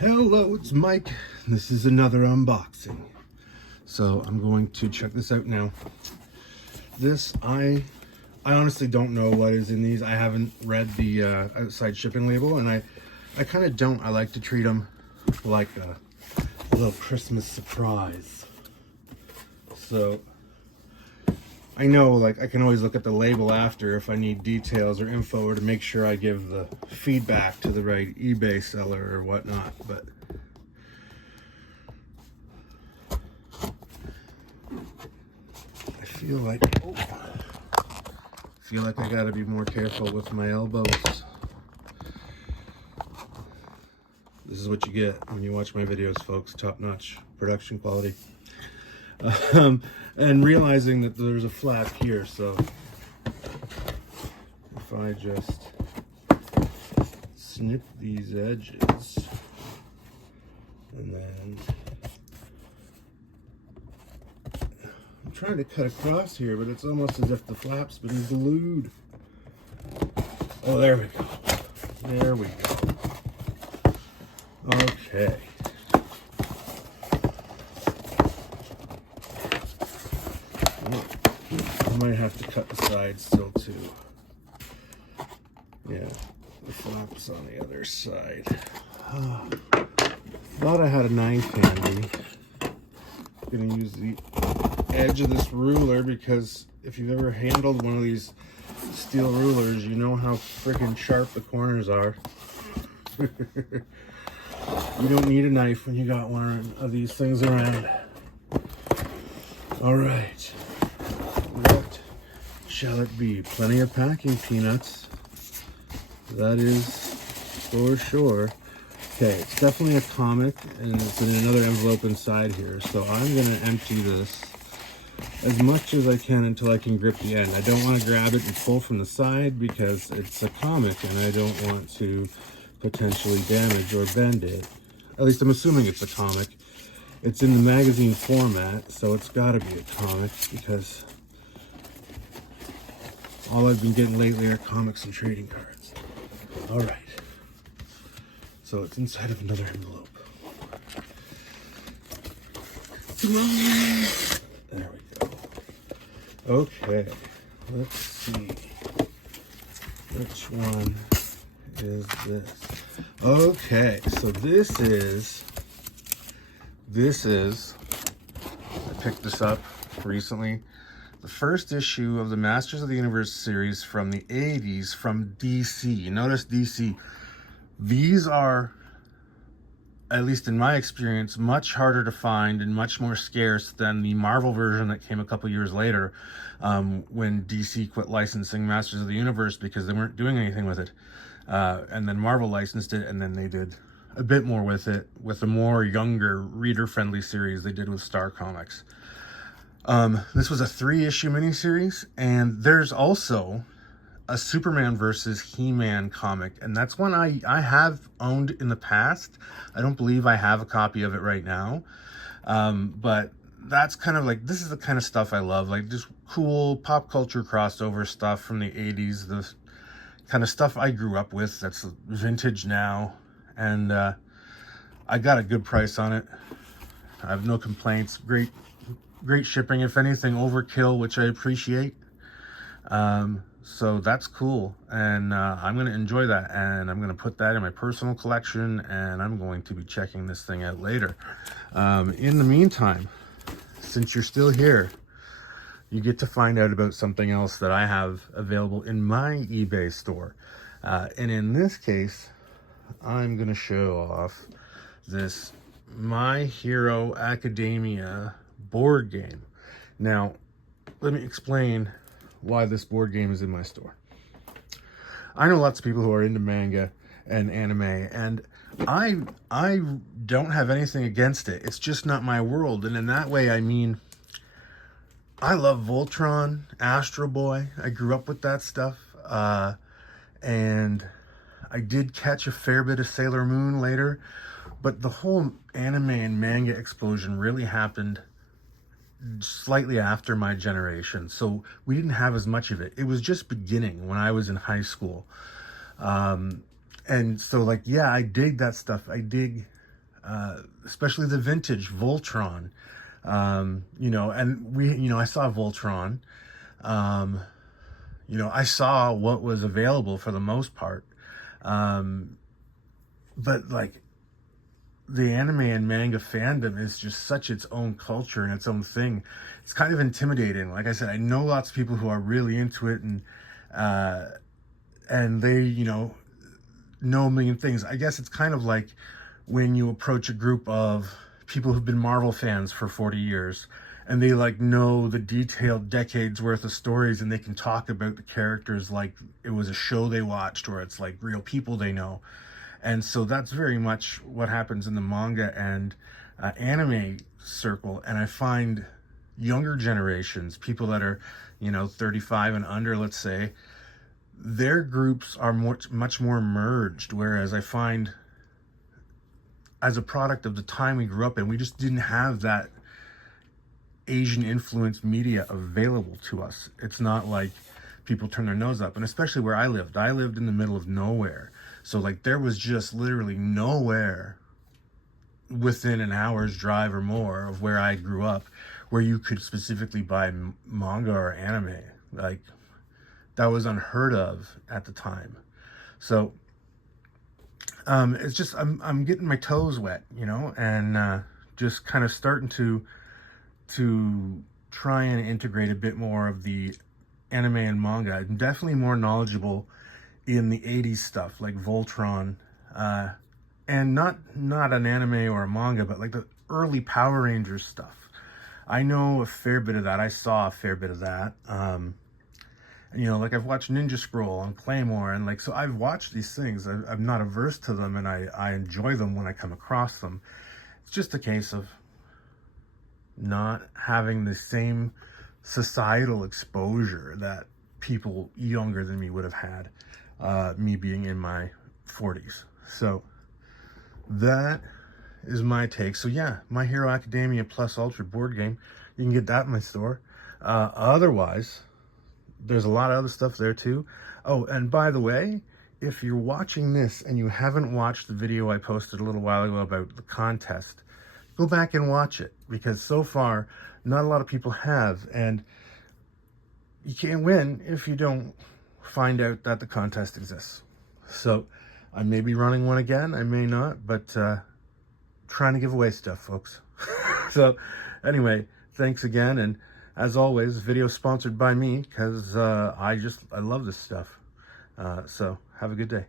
Hello, it's Mike. This is another unboxing. So I'm going to check this out now. I honestly don't know what is in these. I haven't read the outside shipping label, and I kind of don't. I like to treat them like a little Christmas surprise. So I know, like, I can always look at the label after if I need details or info, or to make sure I give the feedback to the right eBay seller or whatnot. But I feel like I gotta be more careful with my elbows. This is what you get when you watch my videos, folks. Top-notch production quality. And realizing that there's a flap here, so if I just snip these edges and then I'm trying to cut across here, but it's almost as if the flap's been glued. Oh, there we go. There we go. Okay. I might have to cut the sides still too. Yeah, the flap's on the other side. Thought I had a knife handy. I'm gonna use the edge of this ruler because if you've ever handled one of these steel rulers, you know how freaking sharp the corners are. You don't need a knife when you got one of these things around. All right. What shall it be? Plenty of packing peanuts. That is for sure. Okay, it's definitely a comic, and it's in another envelope inside here. So I'm going to empty this as much as I can until I can grip the end. I don't want to grab it and pull from the side because it's a comic, and I don't want to potentially damage or bend it. At least I'm assuming it's a comic. It's in the magazine format, so it's got to be a comic because all I've been getting lately are comics and trading cards. All right. So it's inside of another envelope. Come on. There we go. Okay. Let's see. Which one is this? Okay. So this is, I picked this up recently. The first issue of the Masters of the Universe series from the 80s from DC. Notice DC. These are, at least in my experience, much harder to find and much more scarce than the Marvel version that came a couple years later, when DC quit licensing Masters of the Universe because they weren't doing anything with it. And then Marvel licensed it, and then they did a bit more with it, with a more younger, reader-friendly series they did with Star Comics. This was a 3-issue miniseries, and there's also a Superman versus He-Man comic, and that's one I have owned in the past. I don't believe I have a copy of it right now, but that's kind of like, this is the kind of stuff I love, like just cool pop culture crossover stuff from the 80s, the kind of stuff I grew up with that's vintage now, and I got a good price on it. I have no complaints. Great shipping, if anything overkill, which I appreciate. So that's cool, and I'm going to enjoy that, and I'm going to put that in my personal collection, and I'm going to be checking this thing out later. In the meantime, since you're still here, you get to find out about something else that I have available in my eBay store. And in this case, I'm going to show off this My Hero Academia board game. Now, let me explain why this board game is in my store. I know lots of people who are into manga and anime, and I don't have anything against it. It's just not my world. And in that way, I mean, I love Voltron, Astro Boy. I grew up with that stuff. And I did catch a fair bit of Sailor Moon later, but the whole anime and manga explosion really happened slightly after my generation, so we didn't have as much of it. It was just beginning when I was in high school, and so, like, yeah, I dig that stuff. I dig especially the vintage Voltron. You know, and I saw Voltron. You know, I saw what was available for the most part. But like, the anime and manga fandom is just such its own culture and its own thing. It's kind of intimidating. Like I said, I know lots of people who are really into it, and they, know a million things. I guess it's kind of like when you approach a group of people who've been Marvel fans for 40 years, and they like know the detailed decades worth of stories, and they can talk about the characters like it was a show they watched, or it's like real people they know. And so that's very much what happens in the manga and anime circle. And I find younger generations, people that are, 35 and under, let's say, their groups are much more merged. Whereas I find, as a product of the time we grew up in, we just didn't have that Asian influenced media available to us. It's not like people turn their nose up. And especially where I lived in the middle of nowhere. So like there was just literally nowhere within an hour's drive or more of where I grew up where you could specifically buy manga or anime. Like, that was unheard of at the time. So it's just I'm getting my toes wet, and just kind of starting to try and integrate a bit more of the anime and manga. I'm definitely more knowledgeable in the 80s stuff like Voltron, and not an anime or a manga, but like the early Power Rangers stuff. I know a fair bit of that. I saw a fair bit of that. Like I've watched Ninja Scroll and Claymore, and like, so I've watched these things. I'm not averse to them, and I enjoy them when I come across them. It's just a case of not having the same societal exposure that people younger than me would have had, me being in my 40s. So that is my take. So yeah, My Hero Academia Plus Ultra board game, you can get that in my store. Otherwise, there's a lot of other stuff there too. Oh, and by the way, if you're watching this and you haven't watched the video I posted a little while ago about the contest, go back and watch it, because so far not a lot of people have, and you can't win if you don't find out that the contest exists. So I may be running one again, I may not, but trying to give away stuff, folks. So anyway, thanks again, and as always, video sponsored by me, because I love this stuff. So have a good day.